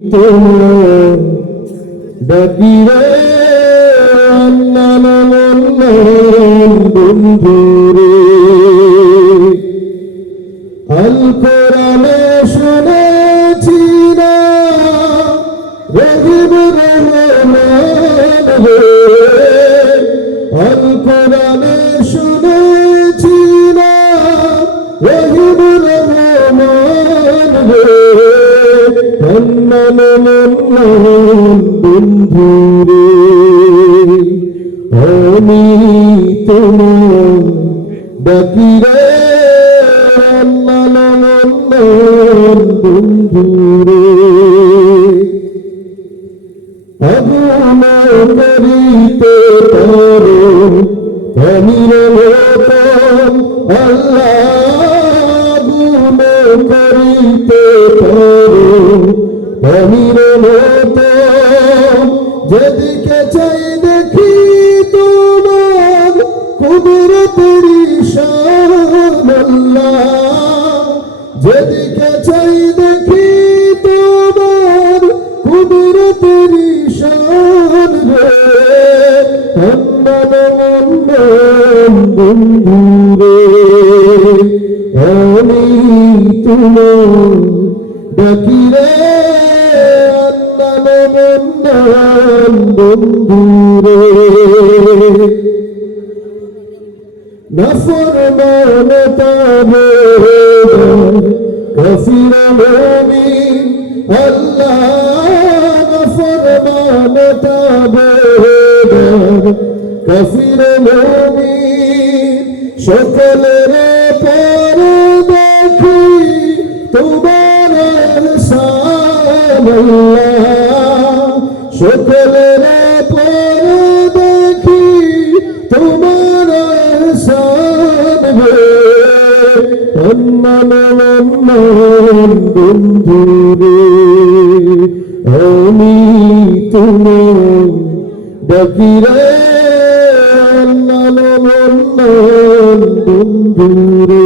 তোমার ডাকিরে বন্ধুরে আল কোরআনে শুনেছি না রহিম রহমান রে আল কোরআনে শুনেছি না রহিম রহমান রে বন্ধুরে আমি তোমার ডাকিরে বন্ধুরে আগুন করিতে পারো আমির মতন আল্লাহ আগুন করিতে পারো আমির মতন যেদিকে চাই দেখি তোমার কুদরতের শান আল্লাহ যেদিকে চাই দেখি তোমার কুদরতের শান রে বন্ধুরে আমি তোমার ডাকিরে বন্ধুরে নাফরমান তাবে কাফির মুমিন আল্লাহ নাফরমান তাবে কাফির মুমিন সকলের পর দেখি তোমার ইহসান আল্লাহ সকলের পর দেখি তোমার ইহসান রে বন্ধুরে আমি তোমার ডাকিরে বন্ধুরে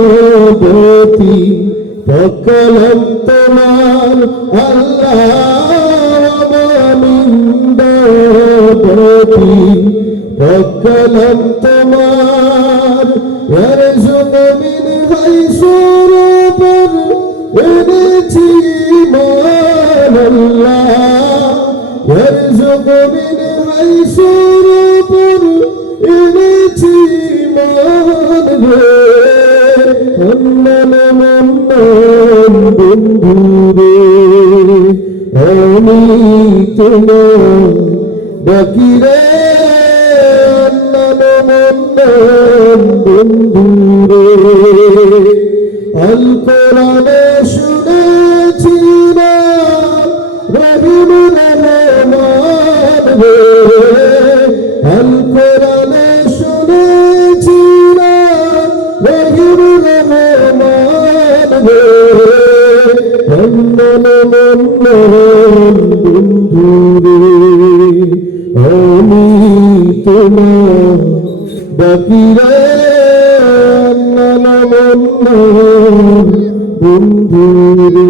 অমিন্দাবতী পকলম তোমার আল্লাহ অমিন্দাবতী পকলম তোমার জমিন হাইসুর পর এনেছি মান আল্লাহ জমিন হাইসুর পর এনেছি মান রে বন্ধুরে আমি তোমার ডাকিরে বন্ধুরে আল কোরআনে শুনেছি না রহিম রহমান রে আল কোরআনে শুনেছি না রহিম রহমান রে বন্ধুরে আমি তোমার ডাকিরে বন্ধুরে